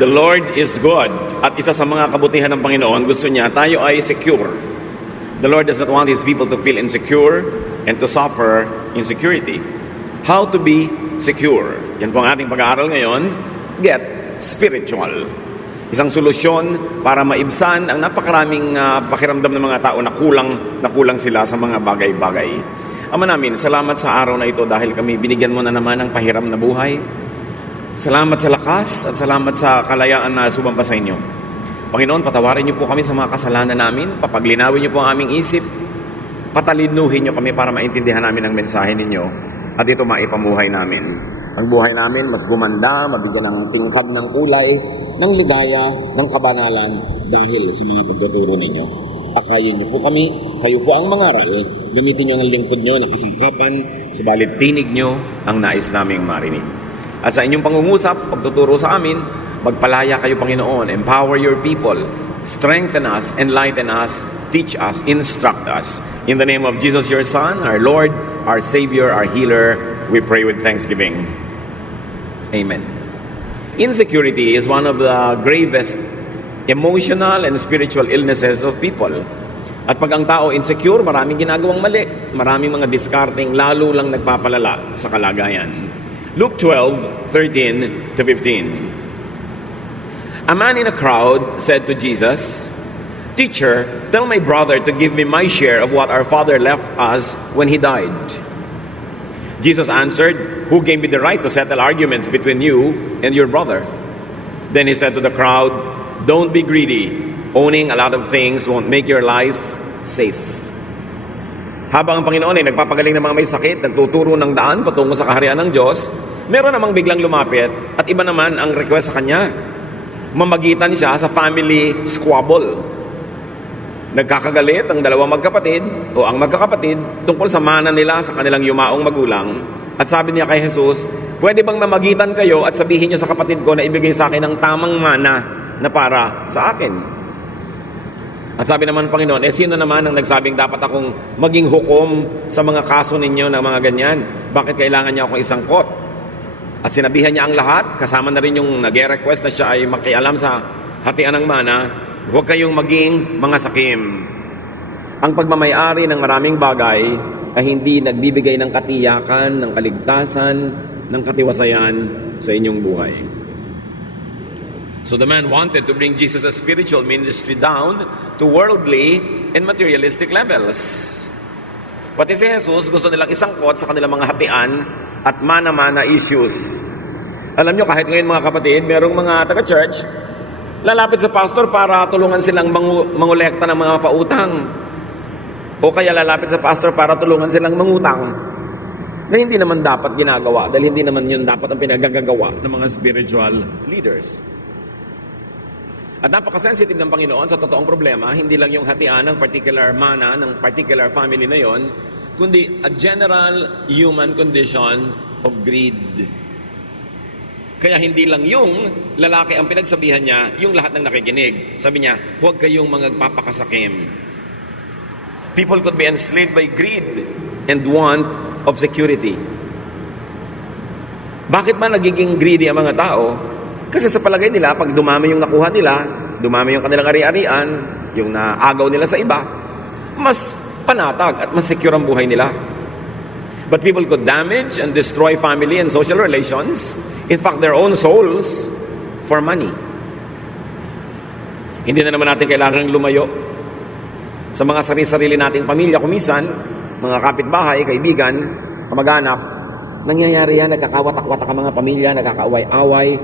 The Lord is good. At isa sa mga kabutihan ng Panginoon, gusto niya tayo ay secure. The Lord does not want His people to feel insecure and to suffer insecurity. How to be secure? Yan po ang ating pag-aaral ngayon. Get spiritual. Isang solusyon para maibsan ang napakaraming pakiramdam ng mga tao na kulang sila sa mga bagay-bagay. Ama namin, salamat sa araw na ito dahil kami binigyan mo na naman ng pahiram na buhay. Salamat sa lakas at salamat sa kalayaan na sumampa sa inyo. Panginoon, patawarin niyo po kami sa mga kasalanan namin, papaglinawin niyo po ang aming isip, patalinuhin niyo kami para maintindihan namin ang mensahe ninyo at ito maipamuhay namin. Ang buhay namin mas gumanda, mabigyan ng tingkad ng kulay, ng ligaya, ng kabanalan dahil sa mga pagtuturo ninyo. Akayin niyo po kami, kayo po ang mangaral, gamitin niyo ang lingkod niyo ng kasangkapan, subalit tinig niyo ang nais naming marinig. At sa inyong pangungusap, pagtuturo sa amin, magpalaya kayo, Panginoon. Empower your people. Strengthen us, enlighten us, teach us, instruct us. In the name of Jesus, your Son, our Lord, our Savior, our Healer, we pray with thanksgiving. Amen. Insecurity is one of the gravest emotional and spiritual illnesses of people. At pag ang tao insecure, maraming ginagawang mali. Maraming mga discarding, lalo lang nagpapalala sa kalagayan. Luke 12:13 to 15. A man in a crowd said to Jesus, "Teacher, tell my brother to give me my share of what our father left us when he died." Jesus answered, "Who gave me the right to settle arguments between you and your brother?" Then he said to the crowd, "Don't be greedy. Owning a lot of things won't make your life safe." Habang ang Panginoon ay nagpapagaling ng mga may sakit, nagtuturo ng daan patungo sa kaharian ng Diyos, meron namang biglang lumapit at iba naman ang request sa kanya. Mamagitan siya sa family squabble. Nagkakagalit ang dalawang magkapatid o ang magkakapatid tungkol sa mana nila sa kanilang yumaong magulang. At sabi niya kay Jesus, "Pwede bang mamagitan kayo at sabihin niyo sa kapatid ko na ibigay sa akin ang tamang mana na para sa akin?" At sabi naman ng Panginoon, sino naman ang nagsabing dapat akong maging hukom sa mga kaso ninyo ng mga ganyan? Bakit kailangan niya akong isangkot? At sinabihan niya ang lahat, kasama na rin yung nag-request na siya ay makialam sa hatian ng mana, huwag kayong maging mga sakim. Ang pagmamayari ng maraming bagay ay hindi nagbibigay ng katiyakan, ng kaligtasan, ng katiwasayan sa inyong buhay. So the man wanted to bring Jesus' spiritual ministry down to worldly and materialistic levels. Pati si Jesus gusto nilang isangkot sa kanilang mga hatian at mana-mana issues. Alam nyo, kahit ngayon mga kapatid, merong mga taga-church, lalapit sa pastor para tulungan silang mangolekta ng mga pautang. O kaya lalapit sa pastor para tulungan silang mangutang na hindi naman dapat ginagawa dahil hindi naman yun dapat ang pinagagagawa ng mga spiritual leaders. At napaka-sensitive ng Panginoon sa totoong problema, hindi lang yung hatian ng particular mana, ng particular family na yon, kundi a general human condition of greed. Kaya hindi lang yung lalaki ang pinagsabihan niya, yung lahat ng nakikinig. Sabi niya, huwag kayong magpapakasakim. People could be enslaved by greed and want of security. Bakit ba nagiging greedy ang mga tao? Kasi sa palagay nila, pag dumami yung nakuha nila, dumami yung kanilang ari-arian, yung naagaw nila sa iba, mas panatag at mas secure ang buhay nila. But people could damage and destroy family and social relations, in fact, their own souls, for money. Hindi na naman natin kailangang lumayo sa mga sarili-sarili nating pamilya, kumisan, mga kapitbahay, kaibigan, kamag-anak. Nangyayari yan, nagkakawatak-watak ang mga pamilya, nagkakaaway-away,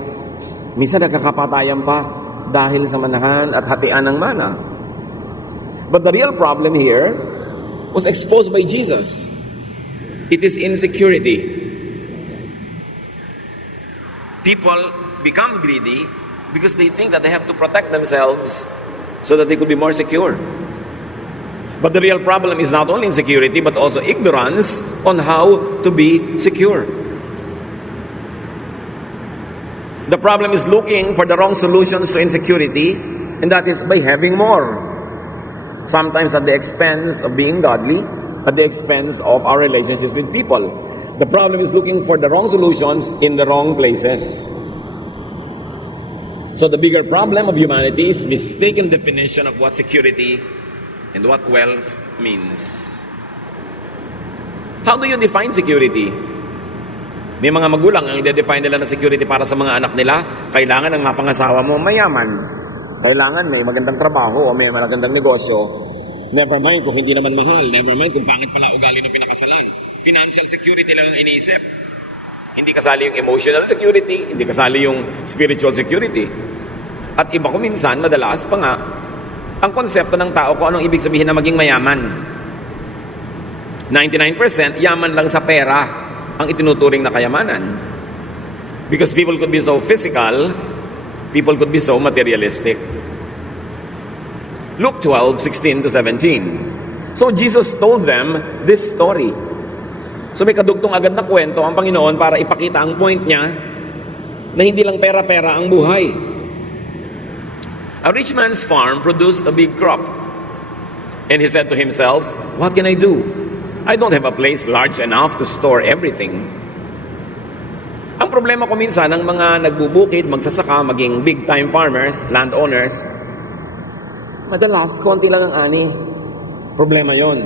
minsan nagkakapatayan pa dahil sa manahan at hatian ng mana. But the real problem here was exposed by Jesus. It is insecurity. People become greedy because they think that they have to protect themselves so that they could be more secure. But the real problem is not only insecurity but also ignorance on how to be secure. The problem is looking for the wrong solutions to insecurity, and that is by having more. Sometimes at the expense of being godly, at the expense of our relationships with people. The problem is looking for the wrong solutions in the wrong places. So the bigger problem of humanity is mistaken definition of what security and what wealth means. How do you define security? May mga magulang ang i-define nila na security para sa mga anak nila, kailangan ang mapangasawa mo mayaman. Kailangan may magandang trabaho o may magandang negosyo. Never mind kung hindi naman mahal. Never mind kung pangit pala ugali ng pinakasalan. Financial security lang ang iniisip. Hindi kasali yung emotional security, hindi kasali yung spiritual security. At iba ko minsan, madalas pa nga, ang konsepto ng tao kung anong ibig sabihin na maging mayaman. 99% yaman lang sa pera ang itinuturing na kayamanan. Because people could be so physical, people could be so materialistic. Luke 12:16-17. So Jesus told them this story. So may kadugtong agad na kwento ang Panginoon para ipakita ang point niya na hindi lang pera-pera ang buhay. A rich man's farm produced a big crop. And he said to himself, "What can I do? I don't have a place large enough to store everything." Ang problema ko minsan ng mga nagbubukid, magsasaka, maging big-time farmers, landowners, madalas, konti lang ang ani. Problema yon.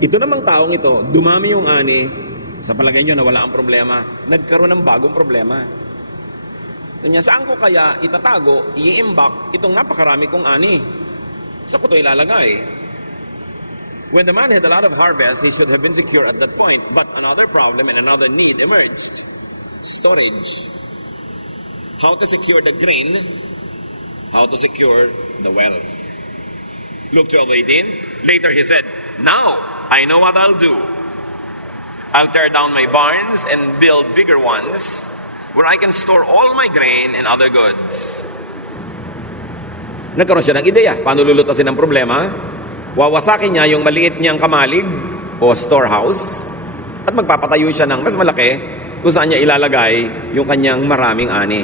Ito namang taong ito, dumami yung ani, sa palagay nyo na wala ang problema, nagkaroon ng bagong problema. So niya, saan ko kaya itatago, i-imbak itong napakarami kong ani? Saan ko ito ilalagay? When the man had a lot of harvest, he should have been secure at that point. But another problem and another need emerged. Storage. How to secure the grain, how to secure the wealth. Luke 12:18. Later he said, "Now I know what I'll do. I'll tear down my barns and build bigger ones where I can store all my grain and other goods." Nagkaroon siya ng ideya. Paano lulutasin ang problema? Wawasakin niya yung maliit niyang kamalig o storehouse at magpapatayo siya ng mas malaki kung saan niya ilalagay yung kanyang maraming ani.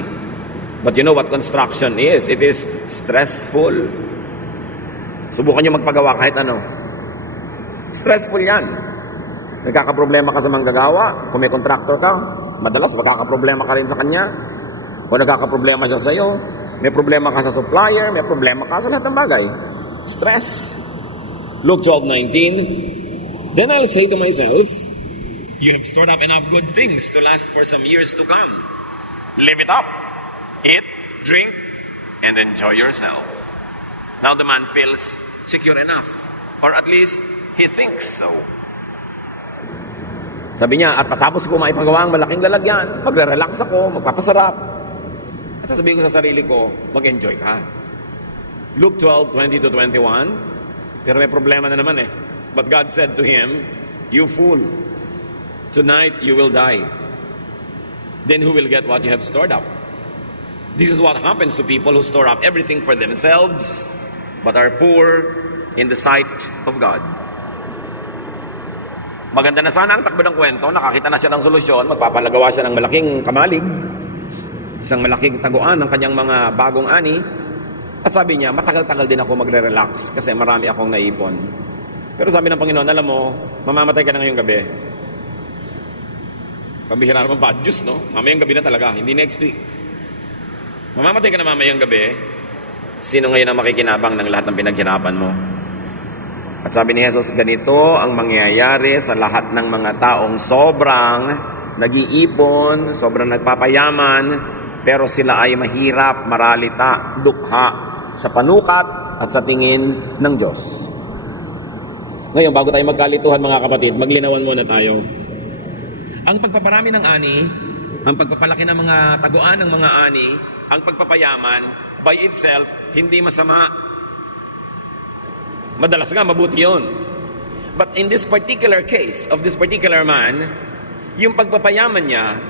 But you know what construction is? It is stressful. Subukan nyo magpagawa kahit ano. Stressful yan. Nagkakaproblema ka sa manggagawa. Kung may contractor ka, madalas magkakaproblema ka rin sa kanya. O nagkakaproblema siya sa iyo. May problema ka sa supplier. May problema ka sa lahat ng bagay. Stress. Luke 12:19. Then I'll say to myself, "You have stored up enough good things to last for some years to come. Live it up. Eat, drink, and enjoy yourself." Now the man feels secure enough. Or at least, he thinks so. Sabi niya, at patapos ko maipagawa ang malaking lalagyan, magre-relax ako, magpapasarap. At sasabihin ko sa sarili ko, mag-enjoy ka. Luke 12:20-21. Pero may problema na naman eh. But God said to him, "You fool, tonight you will die. Then who will get what you have stored up?" This is what happens to people who store up everything for themselves, but are poor in the sight of God. Maganda na sana ang takbo ng kwento, nakakita na siya ng solusyon, magpapalagawa siya ng malaking kamalig, isang malaking taguan ng kanyang mga bagong ani, at sabi niya, matagal-tagal din ako magre-relax kasi marami akong naipon. Pero sabi ng Panginoon, alam mo, mamamatay ka na ngayong gabi. Pambihira naman bad news, no? Mamayang gabi na talaga, hindi next week. Mamamatay ka na mamayang gabi, sino ngayon ang makikinabang ng lahat ng pinaghirapan mo? At sabi ni Jesus, ganito ang mangyayari sa lahat ng mga taong sobrang nag-iipon, sobrang nagpapayaman, pero sila ay mahirap, maralita, dukha sa panukat at sa tingin ng Diyos. Ngayon, bago tayo magkalituhan mga kapatid, maglinawan muna tayo. Ang pagpaparami ng ani, ang pagpapalaki ng mga taguan ng mga ani, ang pagpapayaman, by itself, hindi masama. Madalas nga, mabuti yun. But in this particular case, of this particular man, yung pagpapayaman niya,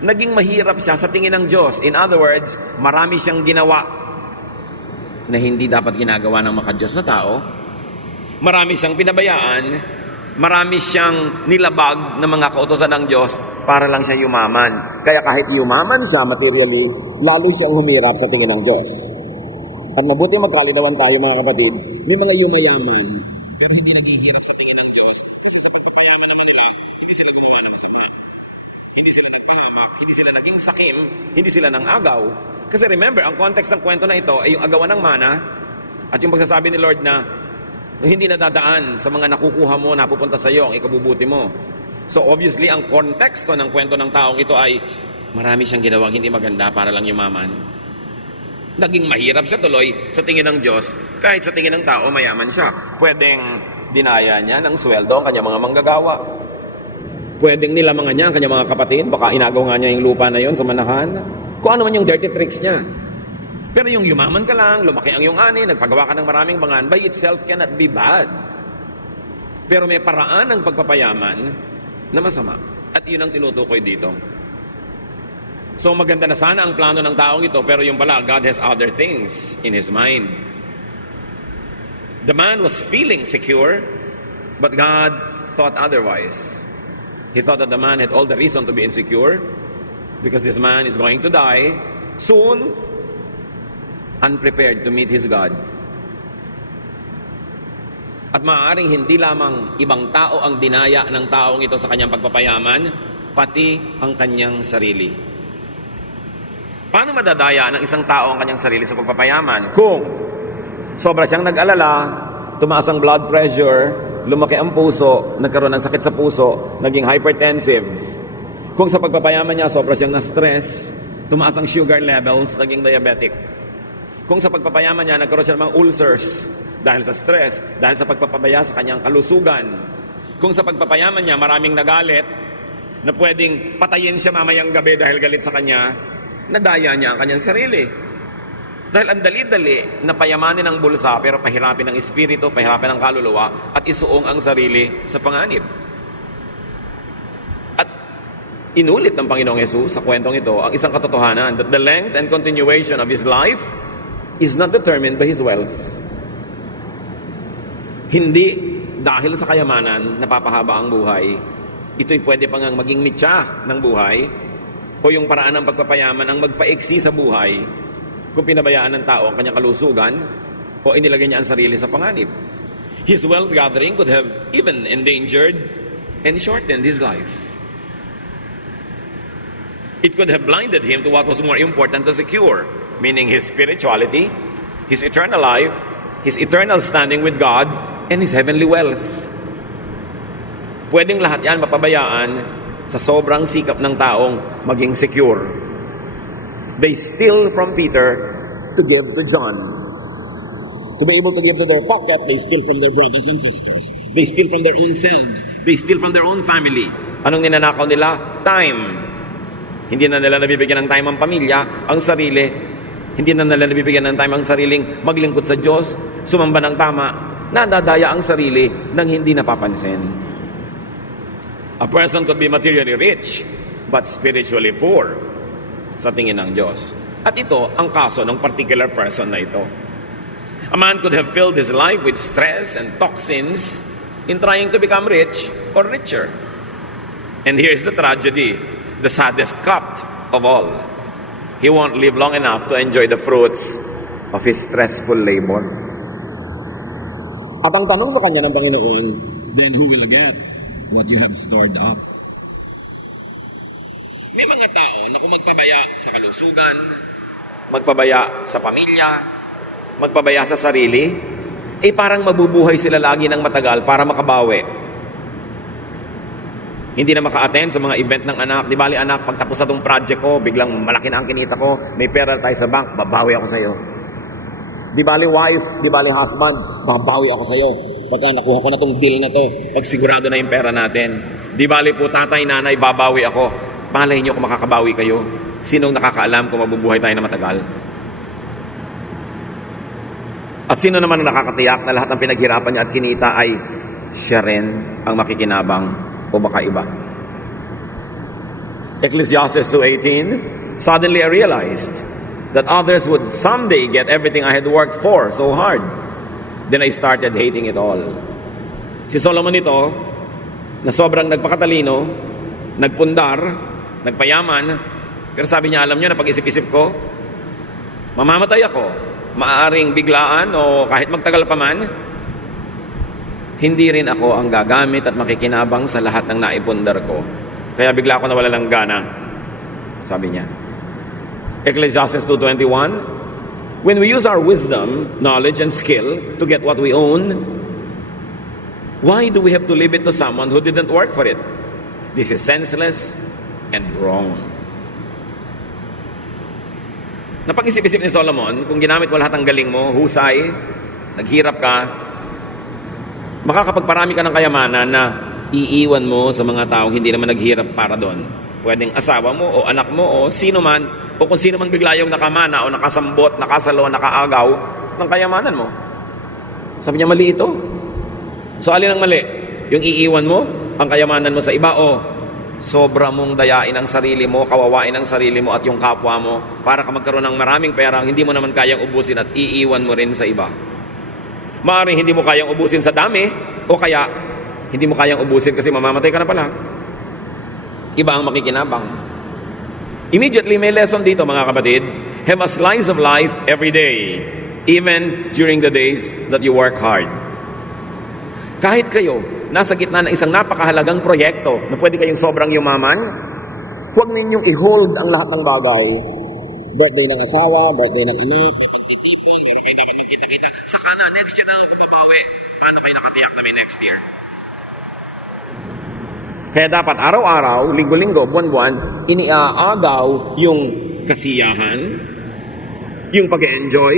naging mahirap siya sa tingin ng Diyos. In other words, marami siyang ginawa na hindi dapat ginagawa ng maka-Diyos na tao. Marami siyang pinabayaan, marami siyang nilabag ng mga kautosan ng Diyos para lang siya yumaman. Kaya kahit yumaman siya materially, lalo siyang humirap sa tingin ng Diyos. At mabuti magkalinawan tayo mga kapatid, may mga yumayaman, pero hindi naghihirap sa tingin ng Diyos. Kasi sa pagpapayaman naman nila, hindi sila gumawa ng kasama. Hindi sila nagpahamak, hindi sila naging sakim, hindi sila nang agaw. Kasi remember, ang context ng kwento na ito ay yung agawan ng mana at yung pagsasabi ni Lord na hindi nadadaan sa mga nakukuha mo, napupunta sa iyo, ang ikabubuti mo. So obviously, ang konteksto ng kwento ng taong ito ay marami siyang ginawang hindi maganda para lang yumaman. Naging mahirap siya tuloy sa tingin ng Diyos, kahit sa tingin ng tao, mayaman siya. Pwedeng dinaya niya ng sweldo ang kanyang mga manggagawa. Pwedeng nilamangan niya ang kanyang mga kapatid, baka inagaw nga niya yung lupa na yon sa manahan. Kung ano man yung dirty tricks niya. Pero yung yumaman ka lang, lumaki ang iyong ani, nagpagawa ka ng maraming bangan, by itself cannot be bad. Pero may paraan ng pagpapayaman na masama. At yun ang tinutukoy dito. So maganda na sana ang plano ng taong ito, pero yung pala, God has other things in His mind. The man was feeling secure, but God thought otherwise. He thought that the man had all the reason to be insecure, because this man is going to die soon, unprepared to meet his God. At maaaring hindi lamang ibang tao ang dinaya ng taong ito sa kanyang pagpapayaman, pati ang kanyang sarili. Paano madadaya ng isang tao ang kanyang sarili sa pagpapayaman? Kung sobra siyang nag-alala, tumaas ang blood pressure, lumaki ang puso, nagkaroon ng sakit sa puso, naging hypertensive. Kung sa pagpapayaman niya, sobra siyang na-stress, tumaas ang sugar levels, naging diabetic. Kung sa pagpapayaman niya, nagkaroon siya ng mga ulcers dahil sa stress, dahil sa pagpapabaya sa kanyang kalusugan. Kung sa pagpapayaman niya, maraming nagalit na pwedeng patayin siya mamayang gabi dahil galit sa kanya, nadaya niya ang kanyang sarili. Dahil ang dali-dali na payamanin ang bulsa pero pahirapin ang espiritu, pahirapin ang kaluluwa at isuong ang sarili sa panganib. Inulit ng Panginoong Yesus sa kwentong ito ang isang katotohanan that the length and continuation of his life is not determined by his wealth. Hindi dahil sa kayamanan napapahaba ang buhay. Ito'y pwede pa ngang maging mitya ng buhay o yung paraan ng pagpapayaman ang magpaiksi sa buhay kung pinabayaan ng tao ang kanyang kalusugan o inilagay niya ang sarili sa panganib. His wealth gathering could have even endangered and shortened his life. It could have blinded him to what was more important to secure, meaning his spirituality, his eternal life, his eternal standing with God, and his heavenly wealth. Pwedeng lahat yan mapabayaan sa sobrang sikap ng taong maging secure. They steal from Peter to give to John. To be able to give to their pocket, they steal from their brothers and sisters. They steal from their own selves. They steal from their own family. Anong ninanakaw nila? Time. Hindi na nila nabibigyan ng time ang pamilya, ang sarili. Hindi na nila nabibigyan ng time ang sariling maglingkod sa Diyos, sumamba ng tama. Nadadaya ang sarili nang hindi napapansin. A person could be materially rich, but spiritually poor sa tingin ng Diyos. At ito ang kaso ng particular person na ito. A man could have filled his life with stress and toxins in trying to become rich or richer. And here's the tragedy. The saddest cut of all. He won't live long enough to enjoy the fruits of his stressful labor. At ang tanong sa kanya ng Panginoon, then who will get what you have stored up? May mga tao na kung magpabaya sa kalusugan, magpabaya sa pamilya, magpabaya sa sarili, parang mabubuhay sila lagi ng matagal para makabawi. Hindi na maka-attend sa mga event ng anak. Di bali anak, pag tapos na itong project ko, biglang malaki na ang kinita ko, may pera tayo sa bank, babawi ako sa'yo. Di bali wife, di bali husband, babawi ako sa'yo. Pagka nakuha ko na itong deal na to, pag sigurado na yung pera natin. Di bali po tatay, nanay, babawi ako. Malay nyo kung makakabawi kayo. Sinong nakakaalam kung mabubuhay tayo na matagal? At sino naman ang nakakatiyak na lahat ng pinaghirapan niya at kinita ay siya rin ang makikinabang o baka iba? Ecclesiastes 2:18, suddenly I realized that others would someday get everything I had worked for so hard. Then I started hating it all. Si Solomon ito, na sobrang nagpakatalino, nagpundar, nagpayaman, pero sabi niya, alam niyo na pag-isip-isip ko, mamamatay ako, maaaring biglaan o kahit magtagal pa man, hindi rin ako ang gagamit at makikinabang sa lahat ng naipundar ko. Kaya bigla ako nawala ng gana, sabi niya. Ecclesiastes 2:21, when we use our wisdom, knowledge, and skill to get what we own, why do we have to leave it to someone who didn't work for it? This is senseless and wrong. Napag-isip-isip ni Solomon, kung ginamit mo lahat ng galing mo, husay, naghirap ka, makakapagparami ka ng kayamanan na iiwan mo sa mga taong hindi naman naghirap para doon. Pwedeng asawa mo o anak mo o sino man, o kung sino man bigla yung nakamana o nakasambot, nakasalo, nakaagaw ng kayamanan mo. Sabi niya, mali ito. So alin ang mali? Yung iiwan mo ang kayamanan mo sa iba o sobra mong dayain ang sarili mo, kawawain ang sarili mo at yung kapwa mo para ka magkaroon ng maraming pera hindi mo naman kayang ubusin at iiwan mo rin sa iba. Maaaring hindi mo kayang ubusin sa dami o kaya hindi mo kayang ubusin kasi mamamatay ka na pala. Iba ang makikinabang. Immediately may lesson dito mga kapatid. Have a slice of life every day, even during the days that you work hard. Kahit kayo nasa gitna ng isang napakahalagang proyekto na pwede kayong sobrang yumaman, huwag ninyong i-hold ang lahat ng bagay. Birthday ng asawa, birthday ng anak, may magtitipon, meron kayo dapat magkita-kita. Saka na, next year na lang babawi. Paano kayo nakatiyak na may next year? Kaya dapat araw-araw, linggo-linggo, buwan-buwan, iniaagaw yung kasiyahan, yung pag-enjoy,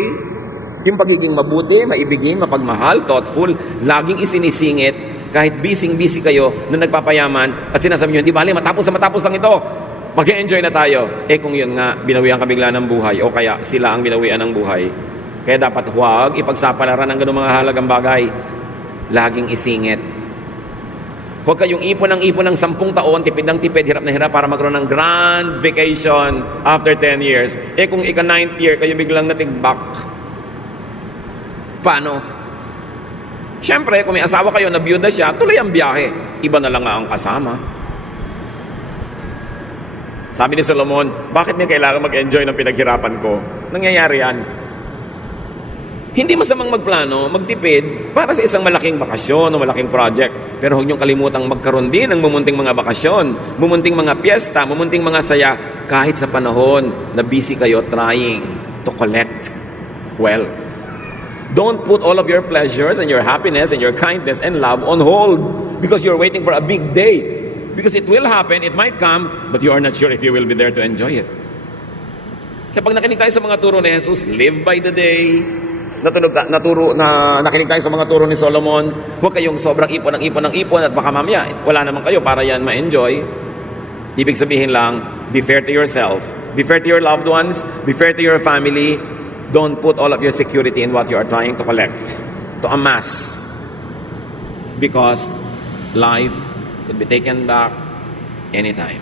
yung pagiging mabuti, maibigin, mapagmahal, thoughtful, laging isinisingit, kahit busy-busy kayo na nagpapayaman at sinasabi nyo, hindi bali, matapos lang ito. Mag-enjoy na tayo. Eh kung yun nga, binawian ka bigla ng buhay o kaya sila ang binawian ng buhay. Kaya dapat huwag ipagsapalaran ng ganung mga halagang bagay. Laging isingit. Huwag kayong ipon ng 10 taon, tipid ng tipid, hirap na hirap para magkaroon ng grand vacation after 10 years. Eh kung ika-9th year, kayo biglang natigbak. Paano? Siyempre, kung may asawa kayo na byuda siya, tuloy ang biyahe. Iba na lang nga ang kasama. Sabi ni Solomon, bakit niya kailangan mag-enjoy ng pinaghirapan ko? Nangyayari yan. Hindi masamang magplano, magtipid para sa isang malaking bakasyon o malaking project. Pero huwag niyong kalimutang magkaroon din ng mumunting mga bakasyon, mumunting mga piyesta, mumunting mga saya, kahit sa panahon na busy kayo trying to collect wealth. Don't put all of your pleasures and your happiness and your kindness and love on hold because you're waiting for a big day. Because it will happen, it might come, but you are not sure if you will be there to enjoy it. Kapag nakinig tayo sa mga turo ni Jesus, live by the day. Nakinig tayo sa mga turo ni Solomon, huwag kayong sobrang ipon at baka mamaya, wala naman kayo para yan ma-enjoy. Ibig sabihin lang, be fair to yourself, be fair to your loved ones, be fair to your family. Don't put all of your security in what you are trying to collect, to amass. Because life could be taken back anytime.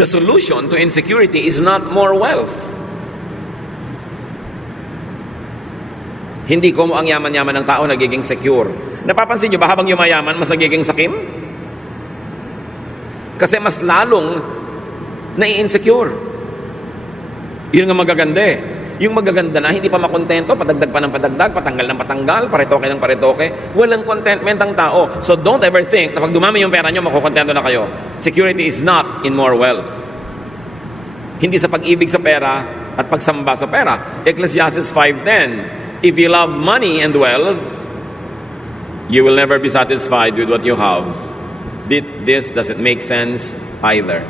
The solution to insecurity is not more wealth. Hindi ko ang yaman-yaman ng tao nagiging secure. Napapansin nyo ba habang yumayaman, mas nagiging sakim? Kasi mas lalong nai-insecure. Yun nga magaganda eh. Yung magaganda na, hindi pa makontento, padagdag pa ng padagdag, patanggal ng patanggal, paretoke ng paretoke. Walang contentment ang tao. So don't ever think na pag dumami yung pera nyo, makukontento na kayo. Security is not in more wealth. Hindi sa pag-ibig sa pera at pagsamba sa pera. Ecclesiastes 5:10, if you love money and wealth, you will never be satisfied with what you have. This doesn't make sense either.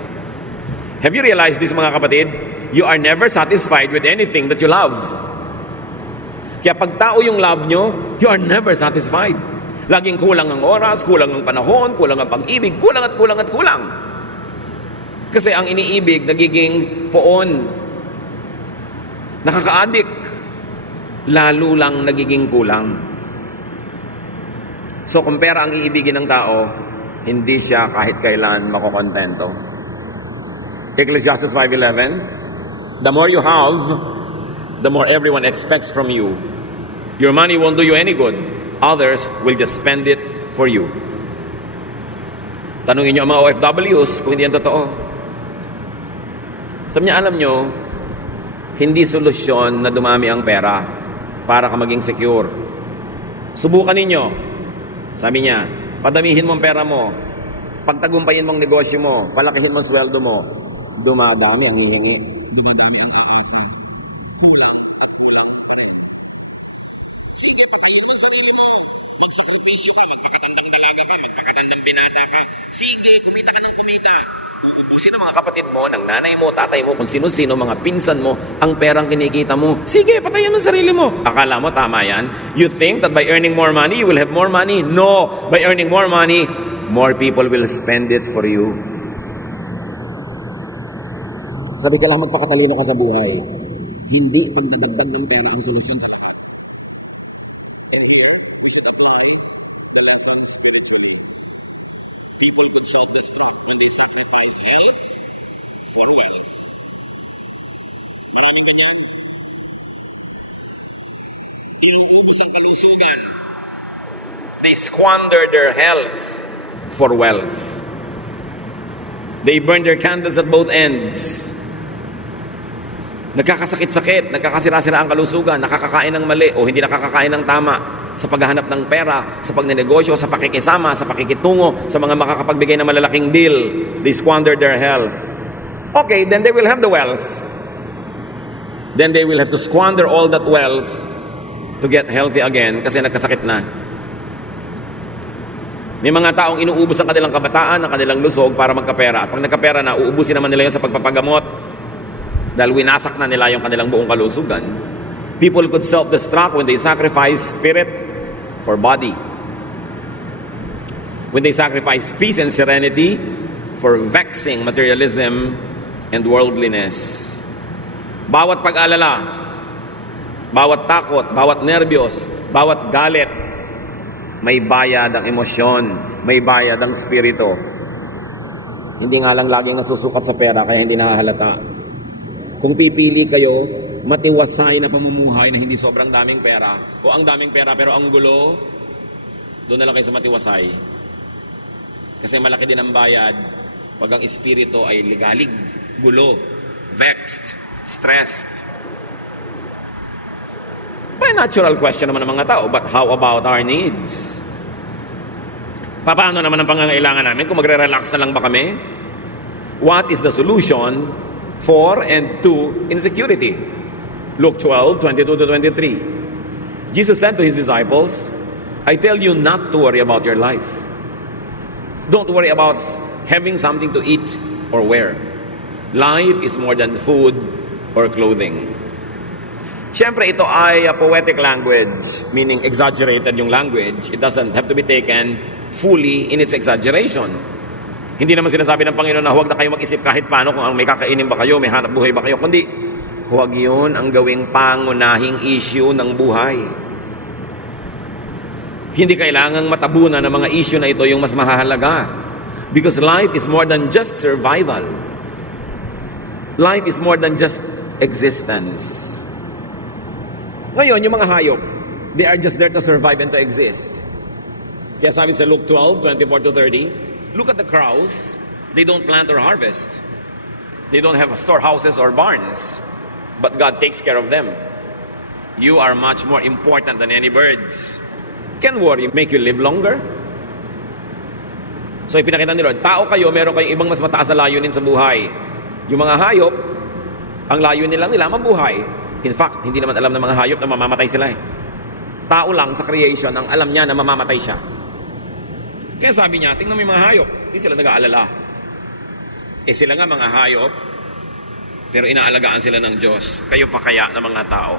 Have you realized this, mga kapatid? You are never satisfied with anything that you love. Kaya pag tao yung love nyo, you are never satisfied. Laging kulang ang oras, kulang ang panahon, kulang ang pag-ibig, kulang at kulang at kulang. Kasi ang iniibig, nagiging poon. Nakaka-addict. Lalo lang nagiging kulang. So kung pera ang iibigin ng tao, hindi siya kahit kailan makokontento. Ecclesiastes 5:11, the more you have, the more everyone expects from you. Your money won't do you any good. Others will just spend it for you. Tanungin nyo ang mga OFWs kung hindi yan totoo. Sabi niya, alam nyo, hindi solusyon na dumami ang pera para ka maging secure. Subukan ninyo. Sabi niya, padamihin mo ang pera mo, pagtagumpayin mong negosyo mo, palakihin mo ang sweldo mo, dumadami ang hihingi, dumadami ang aasa. Kulang at kulang tayo. Sige, patayin mo sarili mo. Magsakripisyo ka, magpakagandang alaga ka, magpakagandang binata ka. Sige, kumita ka ng kumita. Uubusin ng mga kapatid mo, ng nanay mo, tatay mo, kung sino-sino, mga pinsan mo, ang perang kinikita mo. Sige, patayin mo sarili mo. Akala mo tama yan? You think that by earning more money, you will have more money? No! By earning more money, more people will spend it for you. Sabi ka lang magpakatalino ka sa buhay. Hindi pagdagdag ng pera ang solusyon sa buhay. And here, we should apply the lesson spiritually. People could show this strength when they sacrifice health for wealth. Ano ganyan? Inuubos ang kalusugan. They squander their health for wealth. They burn their candles at both ends. Nagkakasakit-sakit, nagkakasira-sira ang kalusugan, nakakakain ng mali o hindi nakakakain ng tama sa paghahanap ng pera, sa pagnenegosyo, sa pakikisama, sa pakikitungo, sa mga makakapagbigay ng malalaking deal. They squander their health. Okay, then they will have the wealth. Then they will have to squander all that wealth to get healthy again kasi nagkasakit na. May mga taong inuubos ang kanilang kabataan, ang kanilang lusog para magkapera. Pag nagkapera na, uubusin naman nila yun sa pagpapagamot. Dahil winasak na nila yung kanilang buong kalusugan. People could self-destruct when they sacrifice spirit for body. When they sacrifice peace and serenity for vexing materialism and worldliness. Bawat pag-alala, bawat takot, bawat nervyos, bawat galit, may bayad ang emosyon, may bayad ang spirito. Hindi nga lang laging nasusukat sa pera kaya hindi nahahalata. Kung pipili kayo, matiwasay na pamumuhay na hindi sobrang daming pera, o ang daming pera pero ang gulo, doon na lang kayo sa matiwasay. Kasi malaki din ang bayad pag ang espiritu ay ligalig, gulo, vexed, stressed. May natural question naman ng mga tao, but how about our needs? Paano naman ang pangangailangan namin kung magre-relax na lang ba kami? What is the solution for and to insecurity? Luke 12, 22 to 23. Jesus said to his disciples, I tell you not to worry about your life. Don't worry about having something to eat or wear. Life is more than food or clothing. Siyempre, ito ay poetic language, meaning exaggerated yung language. It doesn't have to be taken fully in its exaggeration. Hindi naman sinasabi ng Panginoon na huwag na kayo mag-isip kahit paano kung may kakainin ba kayo, may hanap buhay ba kayo. Kundi, huwag yun ang gawing pangunahing issue ng buhay. Hindi kailangang matabunan ng mga issue na ito yung mas mahalaga. Because life is more than just survival. Life is more than just existence. Ngayon, yung mga hayop, they are just there to survive and to exist. Kaya sabi sa Luke 12, 24 to 30, look at the crows. They don't plant or harvest. They don't have storehouses or barns. But God takes care of them. You are much more important than any birds. Can worry make you live longer? So ipinakita ni Lord, tao kayo, meron kayong ibang mas mataas na layunin sa buhay. Yung mga hayop, ang layunin lang nila mabuhay. In fact, hindi naman alam ng mga hayop na mamamatay sila eh. Tao lang sa creation ang alam niya na mamamatay siya. Kaya sabi niya, tingnan mo yung mga hayop, hindi sila nag-aalala. Eh sila nga mga hayop, pero inaalagaan sila ng Diyos. Kayo pa kaya na mga tao?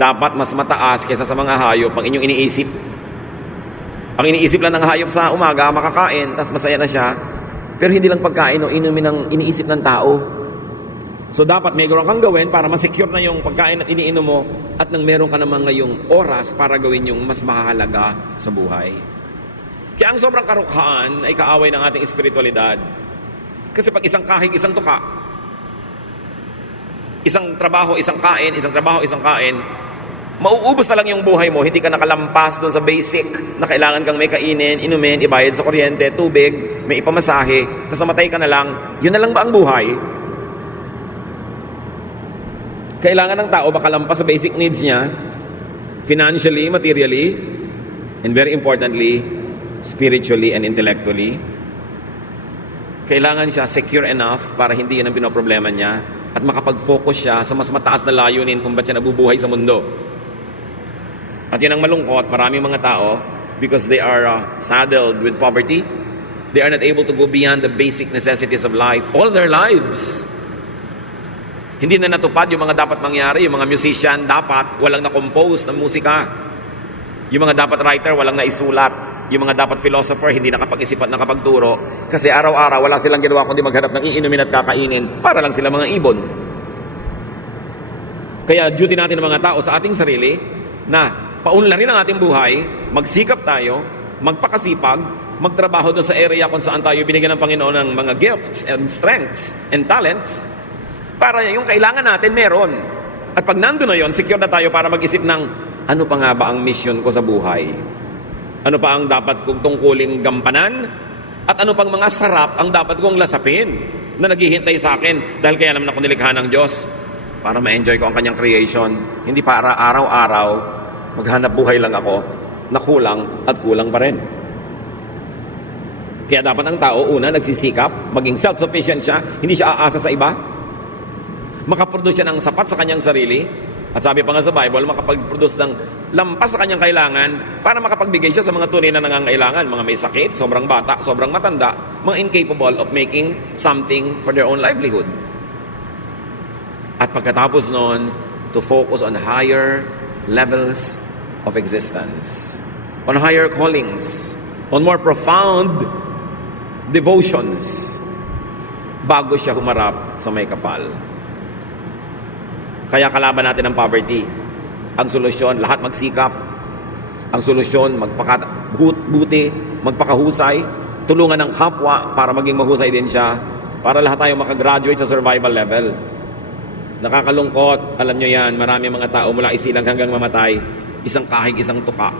Dapat mas mataas kaysa sa mga hayop ang inyong iniisip. Ang iniisip lang ng hayop sa umaga, makakain, tapos masaya na siya. Pero hindi lang pagkain o inumin ang iniisip ng tao. So dapat may gawin kang gawin para masecure na yung pagkain at iniinom mo at nang meron ka naman ngayong oras para gawin yung mas mahalaga sa buhay. Kaya ang sobrang karukhaan ay kaaway ng ating espiritualidad. Kasi pag isang kahig, isang tuka, isang trabaho, isang kain, isang trabaho, isang kain, mauubos na lang yung buhay mo, hindi ka nakalampas doon sa basic na kailangan kang may kainin, inumin, ibayad sa kuryente, tubig, may ipamasahe, tapos namatay ka na lang, yun na lang ba ang buhay? Kailangan ng tao makalampas sa basic needs niya, financially, materially, and very importantly, spiritually and intellectually. Kailangan siya secure enough para hindi yan ang pinoproblema niya at makapag-focus siya sa mas mataas na layunin kung ba't siya nabubuhay sa mundo. At yan ang malungkot, maraming mga tao, because they are saddled with poverty, they are not able to go beyond the basic necessities of life all their lives. Hindi na natupad yung mga dapat mangyari. Yung mga musician, dapat walang na-compose ng musika. Yung mga dapat writer, walang naisulat. Yung mga dapat philosopher, hindi nakapag-isip at nakapagturo. Kasi araw-araw, wala silang ginawa kundi maghanap ng iinumin at kakainin para lang sila mga ibon. Kaya duty natin ng mga tao sa ating sarili na paunlarin ang ating buhay, magsikap tayo, magpakasipag, magtrabaho doon sa area kung saan tayo binigyan ng Panginoon ng mga gifts and strengths and talents para yung kailangan natin meron. At pag nandun na yon, secure na tayo para mag-isip ng ano pa nga ba ang mission ko sa buhay? Ano pa ang dapat kong tungkuling gampanan? At ano pang mga sarap ang dapat kong lasapin na naghihintay sa akin dahil kaya naman ako nilikha ng Diyos para ma-enjoy ko ang kanyang creation. Hindi para araw-araw maghanap buhay lang ako na kulang at kulang pa rin. Kaya dapat ang tao, una, nagsisikap, maging self-sufficient siya, hindi siya aasa sa iba. Makaproduce siya ng sapat sa kanyang sarili. At sabi pa nga sa Bible, makapag-produce ng lampas sa kanyang kailangan para makapagbigay siya sa mga tunay na nangangailangan. Mga may sakit, sobrang bata, sobrang matanda, mga incapable of making something for their own livelihood. At pagkatapos noon, to focus on higher levels of existence, on higher callings, on more profound devotions, bago siya humarap sa may kapal. Kaya kalaban natin ang poverty. Ang solusyon, lahat magsikap. Ang solusyon, magpakabuti, magpakahusay, tulungan ng kapwa para maging mahusay din siya, para lahat tayo makagraduate sa survival level. Nakakalungkot, alam nyo yan, marami mga tao mula isilang hanggang mamatay, isang kahig, isang tuka.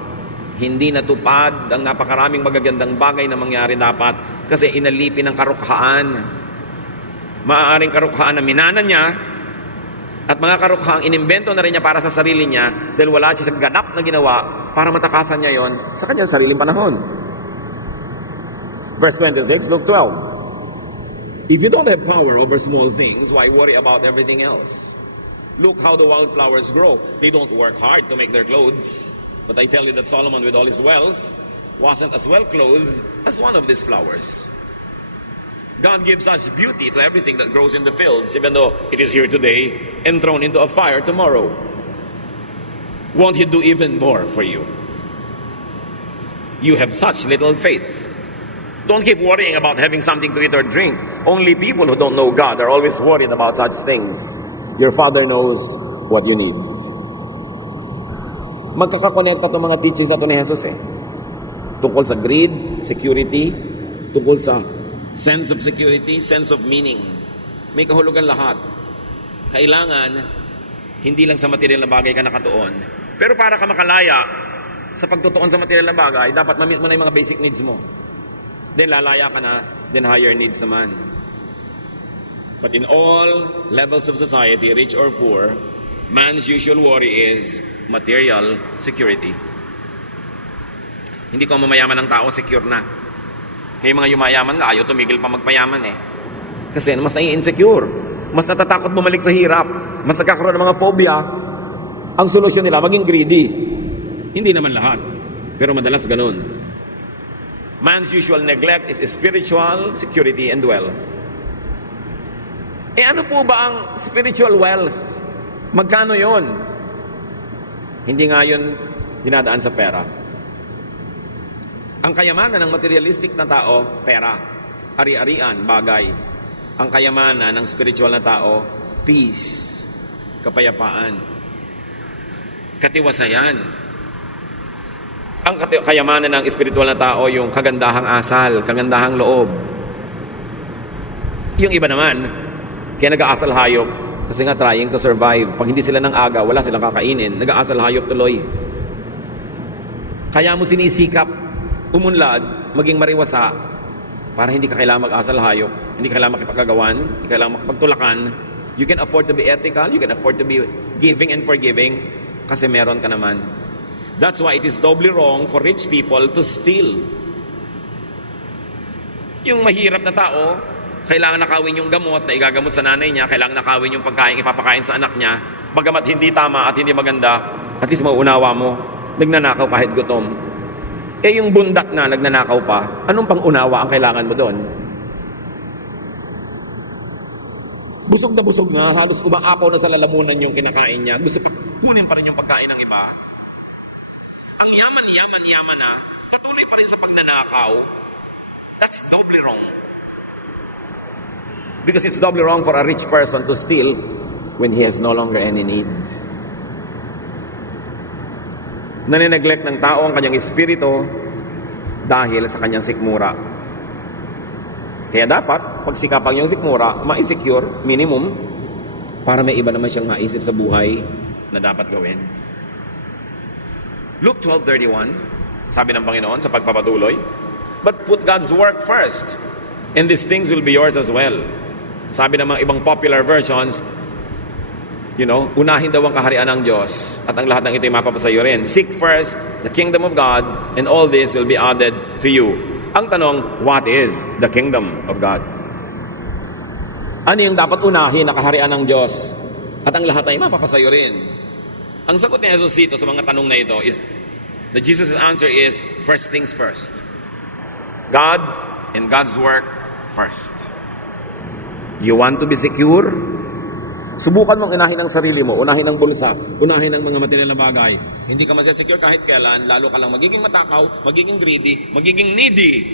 Hindi natupad ang napakaraming magagandang bagay na mangyari dapat kasi inalipin ng karukhaan. Maaaring karukhaan na minana niya, at mga karukhaang inimbento na rin niya para sa sarili niya dahil wala siya sa ganap na ginawa para matakasan niya yon sa kanyang sariling panahon. Verse 26, Luke 12. If you don't have power over small things, why worry about everything else? Look how the wildflowers grow. They don't work hard to make their clothes. But I tell you that Solomon with all his wealth wasn't as well clothed as one of these flowers. God gives us beauty to everything that grows in the fields, even though it is here today and thrown into a fire tomorrow. Won't He do even more for you? You have such little faith. Don't keep worrying about having something to eat or drink. Only people who don't know God are always worried about such things. Your Father knows what you need. Magkakakonekta itong mga teachings na ito ni Jesus tungkol sa greed, security, tungkol sa sense of security, sense of meaning. May kahulugan lahat. Kailangan, hindi lang sa material na bagay ka nakatuon. Pero para ka makalaya sa pagtutuon sa material na bagay, dapat ma-meet mo na yung mga basic needs mo. Then lalaya ka na, then higher needs naman. But in all levels of society, rich or poor, man's usual worry is material security. Hindi ko mamayaman ng tao, secure na. Kaya mga yumayaman nga, ayaw tumigil pa magpayaman Kasi mas nai-insecure. Mas natatakot bumalik sa hirap. Mas nagkakaroon ng mga phobia. Ang solusyon nila, maging greedy. Hindi naman lahat. Pero madalas ganun. Man's usual neglect is spiritual security and wealth. Ano po ba ang spiritual wealth? Magkano yon? Hindi nga yun dinadaan sa pera. Ang kayamanan ng materialistic na tao, pera, ari-arian, bagay. Ang kayamanan ng spiritual na tao, peace, kapayapaan, katiwasayan. Ang kayamanan ng spiritual na tao, yung kagandahang asal, kagandahang loob. Yung iba naman, kaya nag-aasal hayop, kasi nga trying to survive. Pag hindi sila ng aga, wala silang kakainin. Nag-aasal hayop tuloy. Kaya mo sinisikap umunlad, maging mariwasa, para hindi ka kailangan mag-asal hayop, hindi ka kailangan makipagkagawan, hindi ka kailangan makipagtulakan. You can afford to be ethical, you can afford to be giving and forgiving, kasi meron ka naman. That's why it is doubly wrong for rich people to steal. Yung mahirap na tao, Kailangan nakawin yung gamot na igagamot sa nanay niya, kailangan nakawin yung pagkain ipapakain sa anak niya, bagamat hindi tama at hindi maganda, at least mauunawa mo, nagnanakaw kahit gutom. Eh yung bundak na nagnanakaw pa, anong pang-unawa ang kailangan mo doon? Busog na, halos umaapaw na sa lalamunan yung kinakain niya, gusto pa kunin pa rin yung pagkain ng iba. Ang yaman na, patuloy pa rin sa pagnanakaw. That's doubly wrong. Because it's doubly wrong for a rich person to steal when he has no longer any need. Nanineglect ng tao ang kanyang espiritu dahil sa kanyang sikmura. Kaya dapat, pagsikapan yung sikmura, ma-secure, minimum, para may iba naman siyang maisip sa buhay na dapat gawin. Luke 12:31, sabi ng Panginoon sa pagpapatuloy, but put God's work first, and these things will be yours as well. Sabi ng mga ibang popular versions, unahin daw ang kaharian ng Diyos at ang lahat ng ito'y mapapasayo rin. Seek first the kingdom of God and all this will be added to you. Ang tanong, what is the kingdom of God? Ano yung dapat unahin na kaharian ng Diyos at ang lahat ay mapapasayo rin? Ang sagot ni Jesus dito sa mga tanong na ito is, Jesus' answer is, first things first. God and God's work first. You want to be secure? Subukan mong unahin ang sarili mo, unahin ang bulsa, unahin ang mga material na bagay. Hindi ka masasecure kahit kailan, lalo ka lang magiging matakaw, magiging greedy, magiging needy.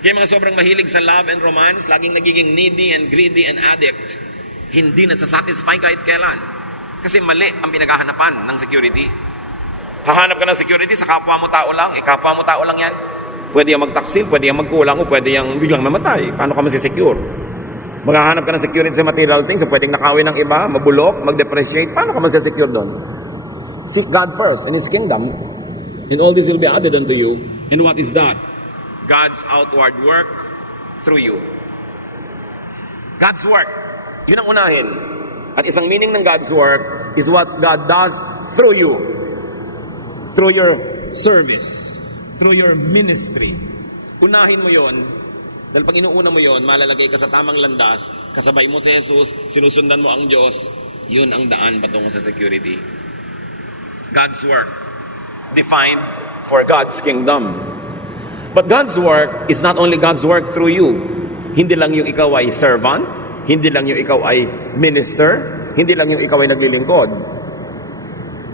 Kaya mga sobrang mahilig sa love and romance, laging nagiging needy and greedy and addict. Hindi nasasatisfy kahit kailan. Kasi mali ang pinaghahanapan ng security. Hahanap ka ng security sa kapwa mo tao lang, kapwa mo tao lang yan. Pwede yung magtaksil, pwede yung magkulang, o pwede yung biglang mamatay. Paano ka masisecure? Maghahanap ka ng security sa material things, so pwedeng nakawin ng iba, mabulok, mag-depreciate. Paano ka masisecure doon? Seek God first and His kingdom, and all this will be added unto you. And what is that? God's outward work through you. God's work. Yun ang unahin. At isang meaning ng God's work is what God does through you. Through your service. Through your ministry. Unahin mo yon. Dahil pag inuuna mo yon, malalagay ka sa tamang landas, kasabay mo si Jesus, sinusundan mo ang Diyos, yun ang daan patungo sa security. God's work. Defined for God's kingdom. But God's work is not only God's work through you. Hindi lang yung ikaw ay servant, hindi lang yung ikaw ay minister, hindi lang yung ikaw ay naglilingkod.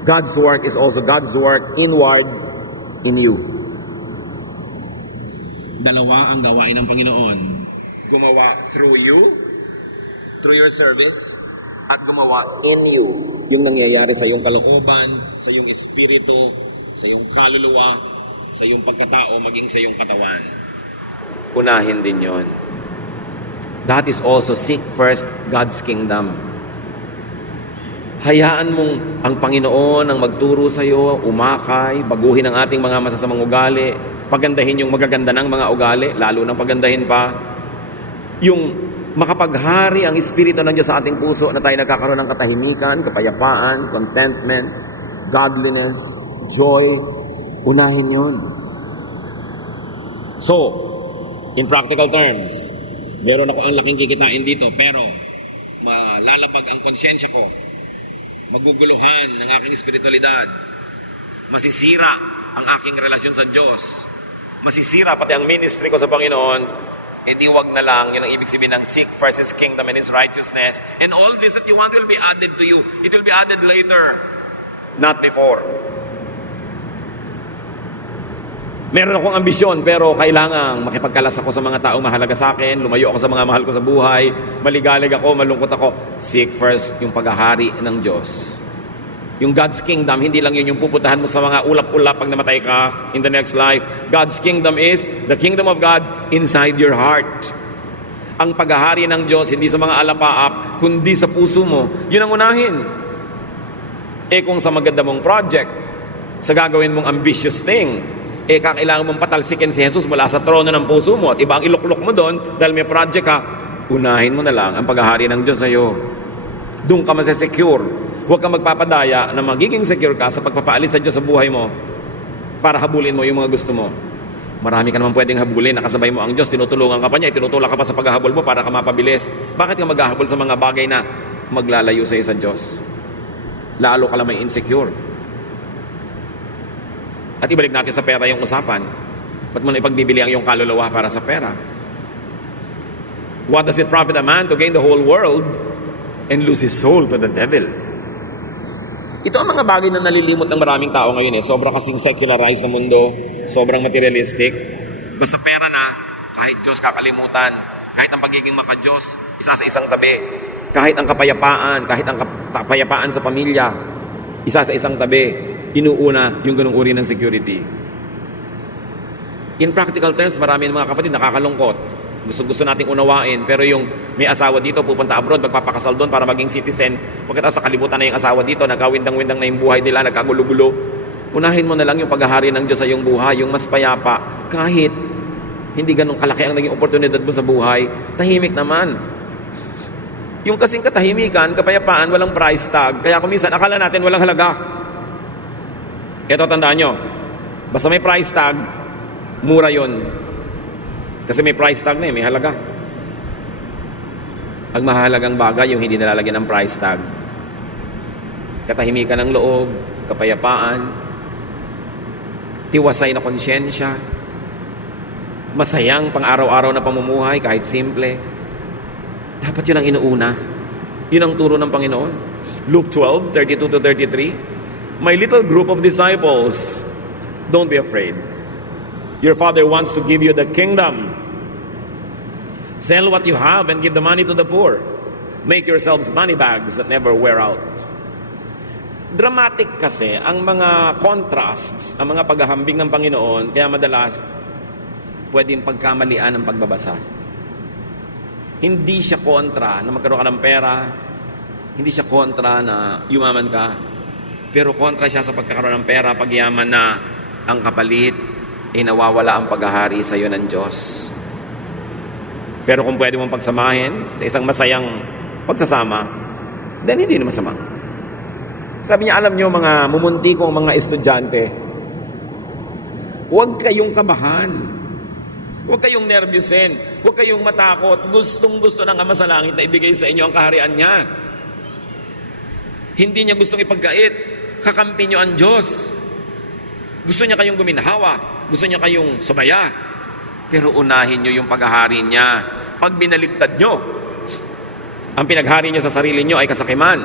God's work is also God's work inward in you. Dalawa ang gawain ng Panginoon. Gumawa through you, through your service, at gumawa in you. Yung nangyayari sa iyong kalooban, sa iyong espiritu, sa iyong kaluluwa, sa iyong pagkatao, maging sa iyong katawan. Unahin din yon. That is also seek first God's kingdom. Hayaan mong ang Panginoon ang magturo sa iyo, umakay, baguhin ang ating mga masasamang ugali, pagandahin yung magaganda ng mga ugali, lalo nang pagandahin pa yung makapaghari ang Espiritu ng Diyos sa ating puso na tayo nagkakaroon ng katahimikan, kapayapaan, contentment, godliness, joy. Unahin yun. So, in practical terms, meron ako ang laking kikitain dito, pero malalabag ang konsensya ko. Maguguluhan ng aking espiritualidad. Masisira ang aking relasyon sa Diyos. Masisira pati ang ministry ko sa Panginoon. Di wag na lang. Yun ang ibig sabihin ng seek first His kingdom and His righteousness. And all this that you want will be added to you. It will be added later. Not before. Meron akong ambisyon, pero kailangan makipagkalas ako sa mga taong mahalaga sa akin, lumayo ako sa mga mahal ko sa buhay, maligalig ako, malungkot ako. Seek first yung paghahari ng Diyos. Yung God's kingdom, hindi lang yun yung pupuntahan mo sa mga ulap-ulap pag namatay ka in the next life. God's kingdom is the kingdom of God inside your heart. Ang paghahari ng Diyos, hindi sa mga alapaap, kundi sa puso mo. Yun ang unahin. Kung sa maganda mong project, sa gagawin mong ambitious thing, kakailangan mong patalsikin si Jesus mula sa trono ng puso mo at iba ang iluklok mo doon dahil may project ka, unahin mo na lang ang paghahari ng Diyos sa iyo. Doon ka masasecure. Huwag kang magpapadaya na magiging secure ka sa pagpapaalis sa Diyos sa buhay mo para habulin mo yung mga gusto mo. Marami ka naman pwedeng habulin, nakasabay mo ang Diyos, tinutulungan ka pa niya, tinutulak ka pa sa paghahabol mo para ka mapabilis. Bakit ka maghahabol sa mga bagay na maglalayo sa sa Diyos? Lalo ka lang may insecure. At ibalik natin sa pera yung usapan. Ba't mo na ipagbibili ang iyong kaluluwa para sa pera? What does it profit a man to gain the whole world and lose his soul to the devil? Ito ang mga bagay na nalilimot ng maraming tao ngayon. Sobrang kasing secularized na mundo, sobrang materialistic. Basta pera na, kahit Diyos kakalimutan, kahit ang pagiging maka-Diyos, isa sa isang tabi. Kahit ang kapayapaan, kahit ang kapayapaan sa pamilya, isa sa isang tabi, inuuna yung ganung uri ng security. In practical terms, marami ng mga kapatid nakakalungkot. Gusto nating unawain, pero yung may asawa dito, pupunta abroad, magpapakasal doon para maging citizen. Pagkatapos sa kalibutan na yung asawa dito, nagkawindang-windang na yung buhay nila, nagkagulo-gulo. Unahin mo na lang yung paghahari ng Diyos sa iyong buhay, yung mas payapa. Kahit hindi ganun kalaki ang naging oportunidad mo sa buhay, tahimik naman. Yung kasing katahimikan, kapayapaan, walang price tag. Kaya kung minsan, akala natin walang halaga. Ito, tandaan nyo, basta may price tag, mura yon. Kasi may price tag na may halaga. Ang mahalagang bagay, yung hindi nalalagyan ng price tag. Katahimikan ng loob, kapayapaan, tiwasay na konsyensya, masayang pang-araw-araw na pamumuhay kahit simple. Dapat yun ang inuuna. Yun ang turo ng Panginoon. Luke 12:32-33. My little group of disciples, don't be afraid. Your Father wants to give you the kingdom. Sell what you have and give the money to the poor. Make yourselves money bags that never wear out. Dramatic kasi ang mga contrasts, ang mga paghahambing ng Panginoon, kaya madalas pwedeng pagkamalian ang pagbabasa. Hindi siya kontra na magkaroon ka ng pera, hindi siya kontra na yumaman ka, pero kontra siya sa pagkakaroon ng pera, pagyaman na ang kapalit, nawawala ang paghahari sa iyo ng Diyos. Pero kung pwede mong pagsamahin sa isang masayang pagsasama, then hindi na masama. Sabi niya, alam niyo mga mumunti kong mga estudyante, huwag kayong kabahan. Huwag kayong nervyusin. Huwag kayong matakot. Gustong-gusto ng Ama sa Langit na ibigay sa inyo ang kaharian niya. Hindi niya gustong ipagkait. Kakampi niyo ang Diyos. Gusto niya kayong guminhawa. Gusto niya kayong sumaya. Pero unahin niyo yung paghahari niya. Pag binaligtad niyo, ang pinaghari niyo sa sarili niyo ay kasakiman.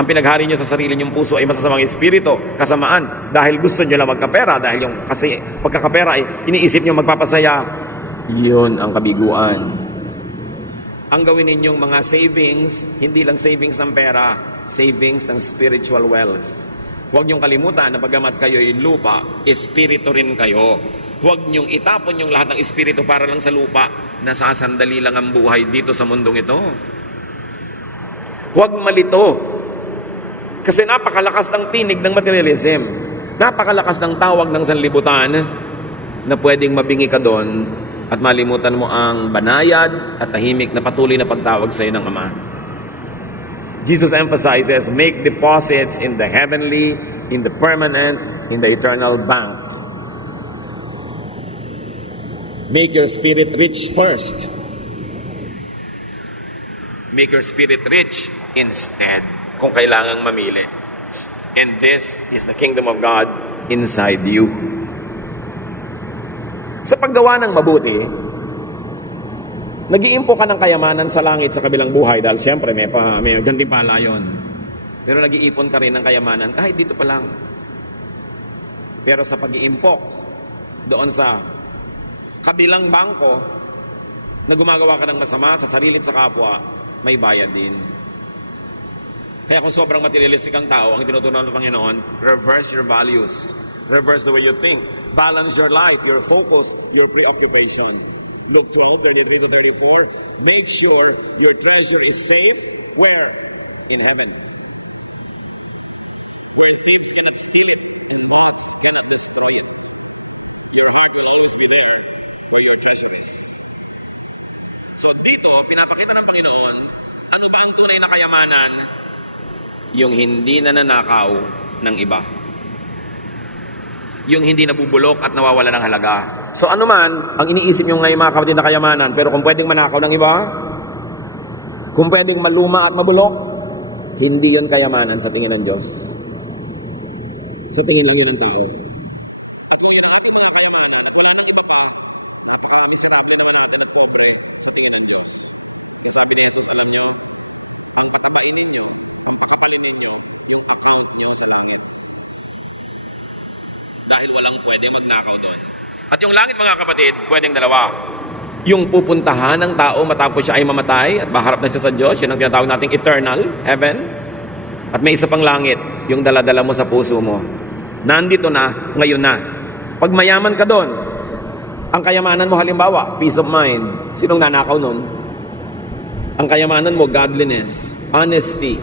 Ang pinaghari niyo sa sarili niyong puso ay masasamang espiritu, kasamaan. Dahil gusto niyo lang magkapera, dahil yung kasi pagkakapera ay iniisip niyo magpapasaya. Yun ang kabiguan. Ang gawin ninyong mga savings, hindi lang savings ng pera, savings ng spiritual wealth. Huwag niyong kalimutan na bagamat kayo'y lupa, espiritu rin kayo. Huwag niyong itapon yung lahat ng espiritu para lang sa lupa. Nasasandali lang ang buhay dito sa mundong ito. Huwag malito. Kasi napakalakas ng tinig ng materialism. Napakalakas ng tawag ng sanlibutan na pwedeng mabingi ka doon at malimutan mo ang banayad at tahimik na patuloy na pagtawag sa iyo ng Ama. Jesus emphasizes, make deposits in the heavenly, in the permanent, in the eternal bank. Make your spirit rich first. Make your spirit rich instead, kung kailangang mamili. And this is the kingdom of God inside you. Sa paggawa ng mabuti, nag-iimpo ka ng kayamanan sa langit sa kabilang buhay dahil siyempre may gantimpala yun. Pero nag-iipon ka rin ng kayamanan kahit dito pa lang. Pero sa pag-iimpok doon sa kabilang bangko na gumagawa ka ng masama sa sarili at sa kapwa, may bayad din. Kaya kung sobrang materialistic ang tao, ang tinutunan ng Panginoon, reverse your values. Reverse the way you think. Balance your life, your focus, your preoccupation. Luke 12:33-34. Make sure your treasure is safe. Where? In heaven. So dito, pinapakita ng Panginoon, ano ba ang tunay na kayamanan? Yung hindi nananakaw ng iba. Yung hindi nabubulok at nawawala ng halaga. So ano man, ang iniisip nyo ngayon mga kapatid na kayamanan, pero kung pwedeng manakaw ng iba, kung pwedeng maluma at mabulok, hindi yan kayamanan sa tingin ng Diyos. Sa tingin ng Diyos. Dahil walang pwede magnakaw doon. At yung langit mga kapatid, pwedeng dalawa. Yung pupuntahan ng tao matapos siya ay mamatay at maharap na siya sa Diyos, yun ang tinatawag nating eternal heaven. At may isa pang langit, yung daladala mo sa puso mo. Nandito na, ngayon na. Pag mayaman ka doon, ang kayamanan mo halimbawa, peace of mind. Sinong nanakaw nun? Ang kayamanan mo, godliness, honesty,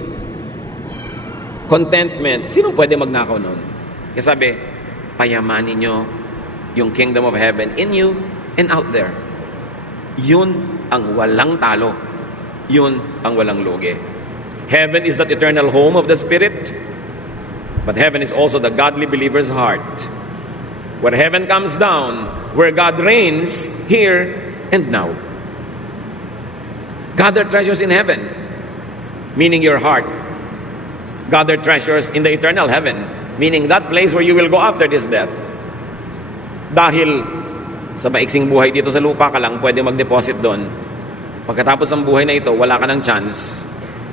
contentment. Sinong pwede magnakaw nun? Kaya sabi, payamanin nyo yung kingdom of heaven in you and out there. Yun ang walang talo. Yun ang walang lugi. Heaven is that eternal home of the Spirit, but heaven is also the godly believer's heart. Where heaven comes down, where God reigns here and now. Gather treasures in heaven, meaning your heart. Gather treasures in the eternal heaven, meaning that place where you will go after this death. Dahil sa maiksing buhay dito sa lupa ka lang pwede mag-deposit doon. Pagkatapos ng buhay na ito, wala ka ng chance.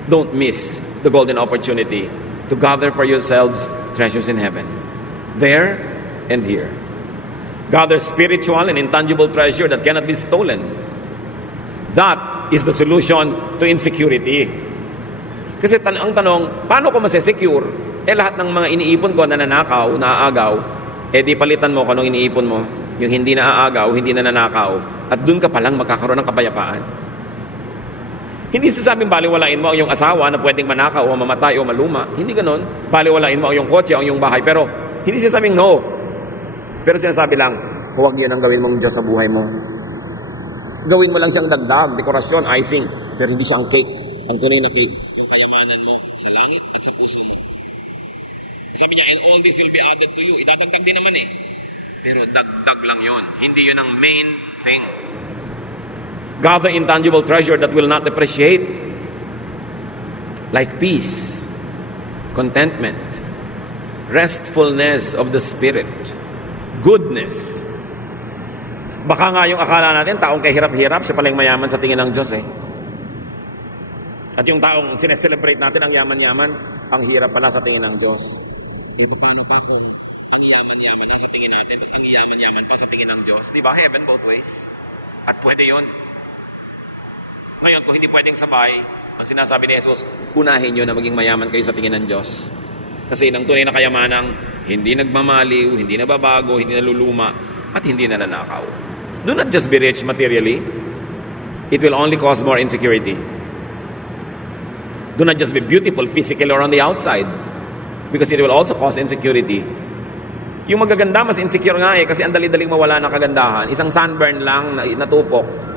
Don't miss the golden opportunity to gather for yourselves treasures in heaven. There and here. Gather spiritual and intangible treasure that cannot be stolen. That is the solution to insecurity. Kasi ang tanong, paano ko masesecure? Lahat ng mga iniipon ko na nanakaw, naaagaw, di palitan mo kung anong iniipon mo. Yung hindi naaagaw, hindi na nanakaw. At dun ka palang magkakaroon ng kapayapaan. Hindi sasabing baliwalain mo ang iyong asawa na pwedeng manakaw o mamatay o maluma. Hindi ganon. Baliwalain mo ang iyong kotse o ang iyong bahay. Pero hindi sasabing no. Pero sinasabi lang, huwag yun ang gawin mong Diyos sa buhay mo. Gawin mo lang siyang dagdag, dekorasyon, icing. Pero hindi siya ang cake. Ang tunay na cake. Ang kayamanan mo sa langit at sa puso mo. Sabi niya, and all this will be added to you. Idadagdag din naman eh. Pero dagdag lang yon. Hindi yun ang main thing. Gather intangible treasure that will not depreciate. Like peace, contentment, restfulness of the spirit, goodness. Baka nga yung akala natin, taong kahirap-hirap, siya pala yung mayaman sa tingin ng Diyos eh. At yung taong sineselebrate natin, ang yaman-yaman, ang hirap pala sa tingin ng Diyos. Paano pa ako? Ang yaman-yaman na sa tingin natin, tapos ang yaman-yaman pa sa tingin ng Diyos. Di ba? Heaven both ways. At pwede yon. Ngayon, kung hindi pwedeng sabay, ang sinasabi ni Jesus, unahin nyo na maging mayaman kayo sa tingin ng Diyos. Kasi ng tunay na kayamanang, hindi nagmamaliw, hindi nababago, hindi naluluma, at hindi nananakaw. Do not just be rich materially. It will only cause more insecurity. Do not just be beautiful physically or on the outside, because it will also cause insecurity. Yung magaganda, mas insecure nga eh, kasi ang dali-daling mawala ng kagandahan. Isang sunburn lang na natupok.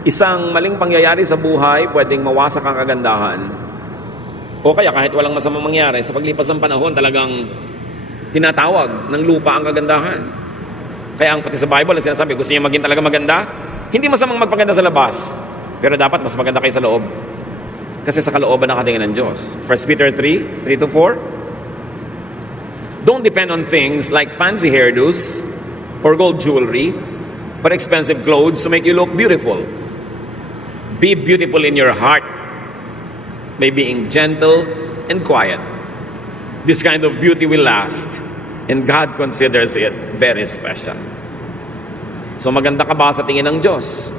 Isang maling pangyayari sa buhay, pwedeng mawasak ang kagandahan. O kaya kahit walang masamang mangyari, sa paglipas ng panahon, talagang tinatawag ng lupa ang kagandahan. Kaya ang pati sa Bible, sinasabi, gusto niya maging talaga maganda? Hindi masamang magpaganda sa labas, pero dapat mas maganda kayo sa loob. Kasi sa kalooban nakatingin ng Diyos. 1 Peter 3, 3-4. Don't depend on things like fancy hairdos or gold jewelry, but expensive clothes to make you look beautiful. Be beautiful in your heart by being gentle and quiet. This kind of beauty will last, and God considers it very special. So maganda ka ba sa tingin ng Diyos?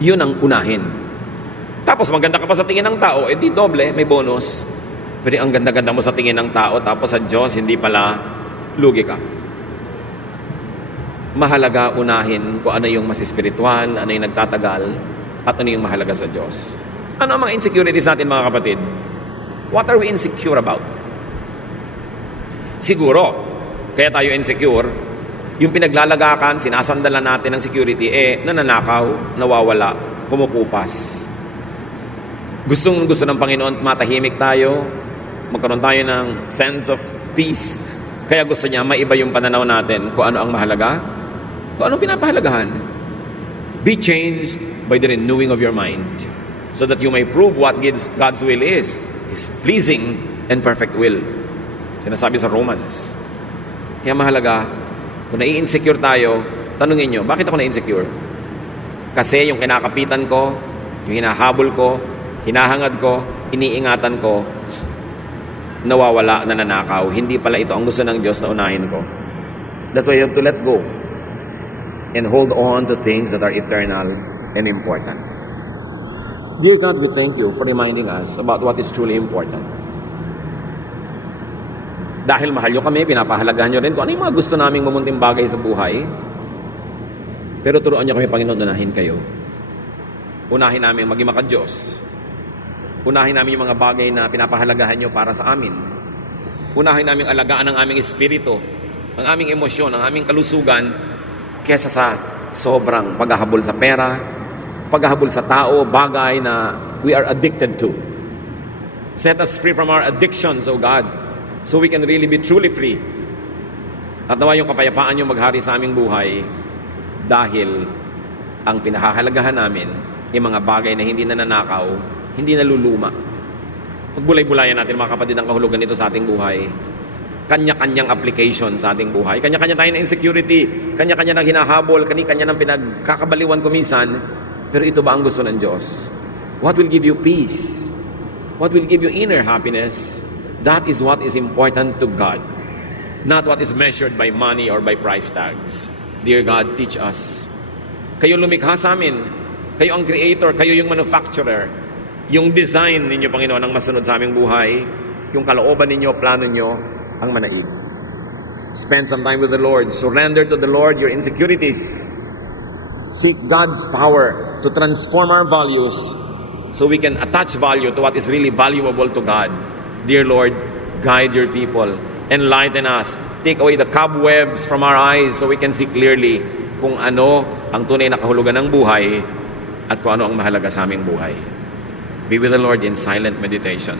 Yun ang unahin. Tapos maganda ka pa sa tingin ng tao, di doble, may bonus. Pero ang ganda-ganda mo sa tingin ng tao, tapos sa Diyos, hindi pala, lugi ka. Mahalaga unahin kung ano yung mas espiritual, ano yung nagtatagal, at ano yung mahalaga sa Diyos. Ano ang mga insecurities natin mga kapatid? What are we insecure about? Siguro, kaya tayo insecure, yung pinaglalagakan, sinasandalan natin ng security, nananakaw, nawawala, kumukupas. Gusto ng Panginoon, matahimik tayo, magkaroon tayo ng sense of peace, Kaya gusto niya maiba yung pananaw natin kung ano ang mahalaga, kung anong pinapahalagahan. Be changed by the renewing of your mind so that you may prove what God's will is, His pleasing and perfect will. Sinasabi sa Romans. Kaya mahalaga, kung nai-insecure tayo, tanungin nyo, bakit ako na-insecure? Kasi yung kinakapitan ko, yung hinahabol ko, hinahangad ko, iniingatan ko, nawawala, nananakaw. Hindi pala ito ang gusto ng Diyos na unahin ko. That's why you have to let go and hold on to things that are eternal and important. Dear God, we thank you for reminding us about what is truly important. Dahil mahal nyo kami, pinapahalagahan nyo rin kung ano yung mga gusto naming mamunting bagay sa buhay. Pero turuan nyo kami, Panginoon, unahin kayo. Unahin namin maging maka-Diyos. Unahin namin yung mga bagay na pinapahalagahan nyo para sa amin. Unahin namin alagaan ang aming espiritu, ang aming emosyon, ang aming kalusugan, kesa sa sobrang paghahabol sa pera, paghahabol sa tao, bagay na we are addicted to. Set us free from our addictions, O God, so we can really be truly free. At nawa yung kapayapaan nyo maghari sa aming buhay dahil ang pinahahalagahan namin yung mga bagay na hindi nananakaw, hindi naluluma. Pagbulay-bulayan natin mga kapatid ang kahulugan nito sa ating buhay. Kanya-kanyang application sa ating buhay. Kanya-kanya tayo na insecurity. Kanya-kanya ng hinahabol. Kanya-kanya ng pinagkakabaliwan kuminsan. Pero ito ba ang gusto ng Diyos? What will give you peace? What will give you inner happiness? That is what is important to God. Not what is measured by money or by price tags. Dear God, teach us. Kayo lumikha sa amin. Kayo ang creator. Kayo yung manufacturer. Yung design ninyo, Panginoon, ang masunod sa aming buhay. Yung kalooban ninyo, plano nyo, ang manaig. Spend some time with the Lord. Surrender to the Lord your insecurities. Seek God's power to transform our values so we can attach value to what is really valuable to God. Dear Lord, guide your people. Enlighten us. Take away the cobwebs from our eyes so we can see clearly kung ano ang tunay na kahulugan ng buhay at kung ano ang mahalaga sa aming buhay. Be with the Lord in silent meditation.